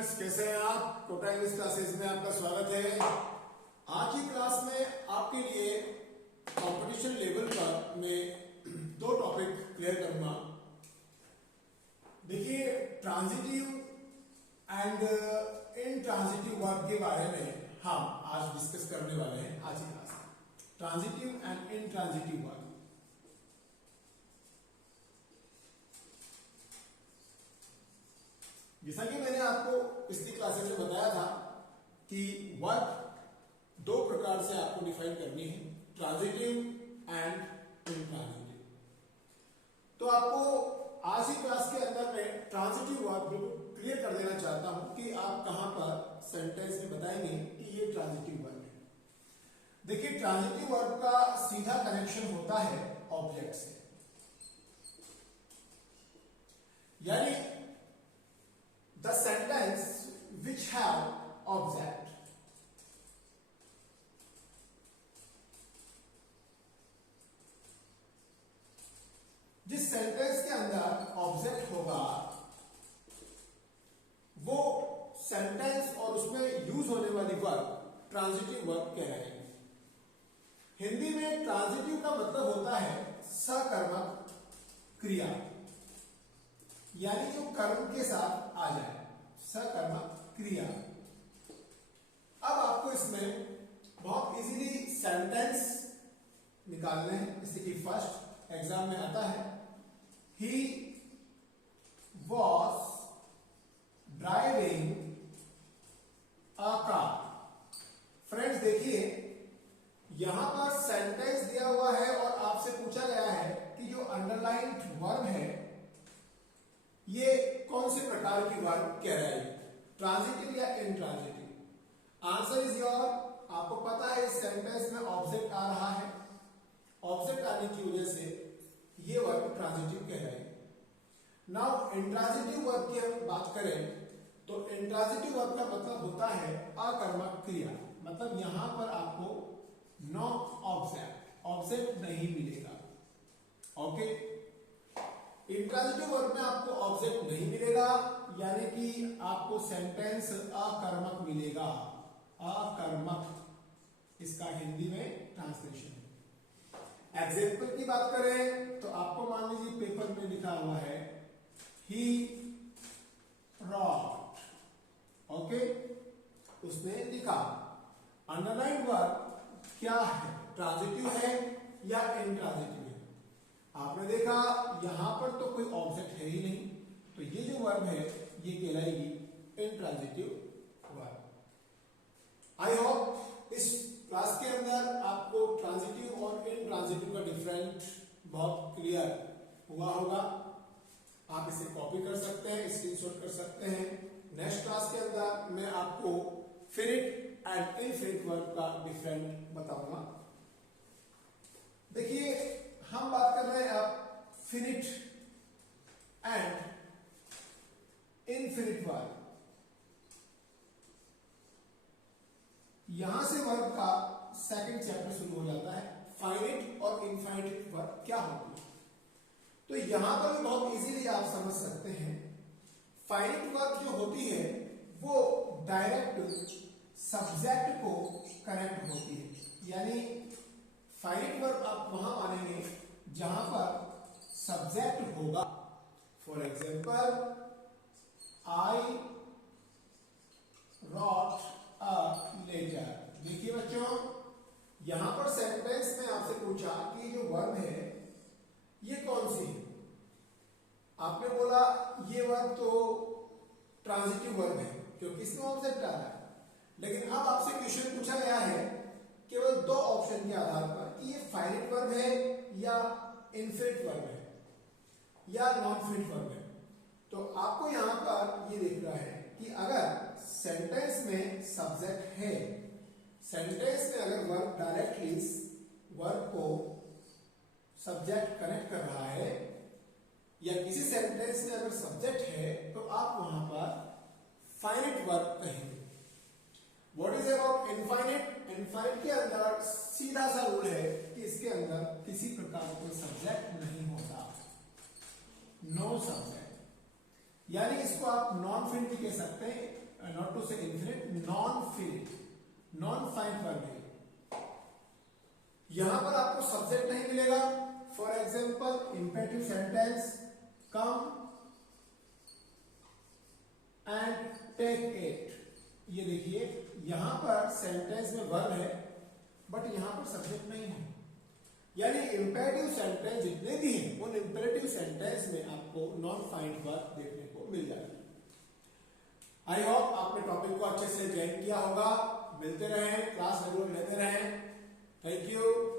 Friends, कैसे हैं आप? कोटा इंग्लिश क्लासेस में आपका स्वागत है। आज की क्लास में आपके लिए कंपटीशन लेवल पर मैं दो टॉपिक क्लियर करूंगा। देखिए, ट्रांजिटिव एंड इनट्रांजिटिव वर्ब के बारे में हम आज डिस्कस करने वाले हैं आज की क्लास में। Transitive and intransitive verb. जैसा कि मैंने आपको पिछली क्लासेस में बताया था कि वर्ब दो प्रकार से आपको डिफाइन करनी है, ट्रांजिटिव एंड इनट्रांजिटिव। तो आपको आज की क्लास के अंदर मैं ट्रांजिटिव वर्ब बिल्कुल क्लियर कर देना चाहता हूं कि आप कहां पर सेंटेंस में बताएंगे कि ये ट्रांजिटिव वर्ब है। देखिए, ट्रांजिटिव वर्ब का सीधा कनेक्शन होता है ऑब्जेक्ट से, यानी the sentence which have object, जिस सेंटेंस के अंदर ऑब्जेक्ट होगा वो सेंटेंस और उसमें यूज होने वाली वर्ब ट्रांजिटिव वर्ब कहलाएगी। हिंदी में ट्रांजिटिव का मतलब होता है सकर्मक क्रिया, यानी जो कर्म के साथ आ जाए, सकर्मक क्रिया। अब आपको इसमें बहुत इजीली सेंटेंस निकालने हैं। जैसे कि फर्स्ट एग्जाम में आता है, he was driving a car. Friends, देखिए यहां पर सेंटेंस दिया हुआ है और आपसे पूछा गया है कि जो अंडरलाइंड वर्ब है ये कौन से प्रकार की वर्ब कह रहा है, ट्रांजिटिव या इनट्रांजिटिव। Answer is your. आपको पता है इस सेंटेंस में ऑब्जेक्ट आ रहा है, ऑब्जेक्ट आने की वजह से ये वर्ब ट्रांजिटिव कह रहा है। नाउ इंट्रांजिटिव वर्ब की हम बात करें तो इंट्रांजिटिव वर्ब का मतलब होता है अकर्मक क्रिया, मतलब यहां पर आपको नो ऑब्जेक्ट नहीं मिलेगा। ओके, इंट्रांजिटिव वर्ब में आपको ऑब्जेक्ट नहीं मिलेगा, यानी कि आपको सेंटेंस अकर्मक मिलेगा। अकर्मक इसका हिंदी में ट्रांसलेशन है। एग्जाम्पल की बात करें तो आपको मान लीजिए पेपर में लिखा हुआ है ही रॉट। ओके, उसने लिखा। अंडरलाइन वर्ब क्या है, ट्रांजिटिव है या इनट्रांजिटिव है? आपने देखा यहां पर तो कोई ऑब्जेक्ट है ही नहीं, तो ये जो वर्ब है ये कहलाएगी इनट्रांजिटिव वर्ब। आई होप इस क्लास के अंदर आपको ट्रांजिटिव और इनट्रांजिटिव का डिफरेंट बहुत क्लियर हुआ होगा। आप इसे कॉपी कर सकते हैं, स्क्रीनशॉट कर सकते हैं। नेक्स्ट क्लास के अंदर मैं आपको फिनिट एंड इनफिनिट वर्ब का डिफरेंट बताऊंगा। देखिए, हम बात कर रहे हैं अब फिनिट एंड इनफिनिट वर्ब। यहां से वर्ब का सेकंड चैप्टर शुरू हो जाता है। फाइनिट और इनफाइनिट वर्ब क्या होती है, तो यहां पर भी बहुत इजीली आप समझ सकते हैं। फाइनिट वर्ब जो होती है वो डायरेक्ट सब्जेक्ट को कनेक्ट होती है, यानी फाइनिट वर्ब आप वहां मानेंगे जहां पर सब्जेक्ट होगा। For example, I wrote a letter. देखिए बच्चों, यहां पर सेंटेंस में आपसे पूछा कि जो वर्ब है ये कौन सी है। आपने बोला ये वर्ब तो ट्रांजिटिव वर्ब है क्योंकि इसमें ऑब्जेक्ट आ रहा है। लेकिन अब आपसे क्वेश्चन पूछा गया है केवल दो ऑप्शन के आधार पर कि ये फाइनिट वर्ब है या इनफिनिट वर्ब है या नॉन फिनिट वर्ब है। तो आपको यहां पर ये देखना है कि अगर सेंटेंस में सब्जेक्ट है, सेंटेंस में अगर वर्ब डायरेक्टली वर्ब को सब्जेक्ट कनेक्ट कर रहा है या किसी सेंटेंस में अगर सब्जेक्ट है तो आप वहां पर फाइनिट वर्ब कहेंगे। What is about infinite? Infinite के अंदर सीधा सा रूल है कि इसके अंदर किसी प्रकार का कोई सब्जेक्ट नहीं होता, नो सब्जेक्ट, यानी इसको आप नॉन फिनिट भी कह सकते हैं not to say infinite, non finite verb है। यहां पर आपको सब्जेक्ट नहीं मिलेगा। For example imperative sentence, come and take it. ये देखिए यहां पर सेंटेंस में वर्ब है बट यहां पर सब्जेक्ट नहीं है, यानी इंपेरेटिव सेंटेंस जितने भी हैं उन इंपेरेटिव सेंटेंस में आपको नॉन फाइनाइट वर्ब देखने को मिल जाएगी। आई होप आपने टॉपिक को अच्छे से ज्वाइन किया होगा। मिलते रहें, क्लास रेगुलर लेते रहें। Thank you.